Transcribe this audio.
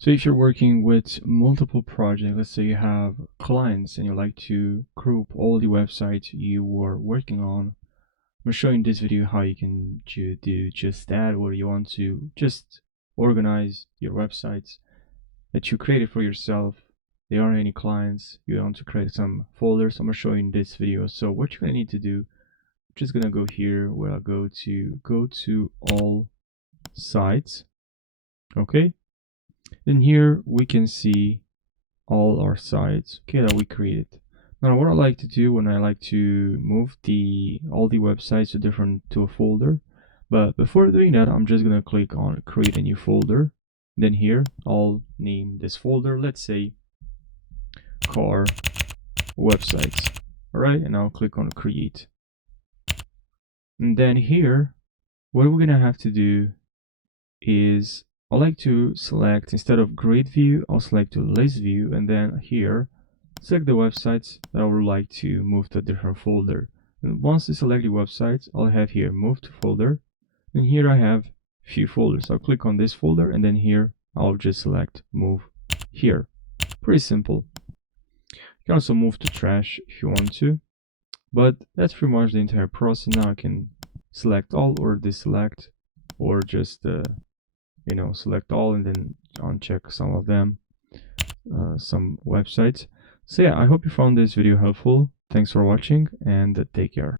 So if you're working with multiple projects, let's say you have clients and you like to group all the websites you were working on, I'm showing this video how you can do just that, or you want to just organize your websites that you created for yourself. There aren't any clients, you want to create some folders. I'm gonna show you in this video. So what you're gonna need to do, I'm just gonna go here where I'll go to all sites. Okay, then here we can see all our sites, okay, that we created. Now what I like to do when I like to move all the websites to a folder, but before doing that I'm just gonna click on create a new folder. Then here I'll name this folder, let's say car websites. All right, and I'll click on create. And then here what we're gonna have to do is I like to select, instead of grid view, I'll select to list view, and then here select the websites that I would like to move to a different folder. And once I select the websites, I'll have here move to folder, and here I have few folders. I'll click on this folder, and then here I'll just select move here. Pretty simple. You can also move to trash if you want to, but that's pretty much the entire process. Now I can select all or deselect, or just select all and then uncheck some of them, some websites. So yeah, I hope you found this video helpful. Thanks for watching, and take care.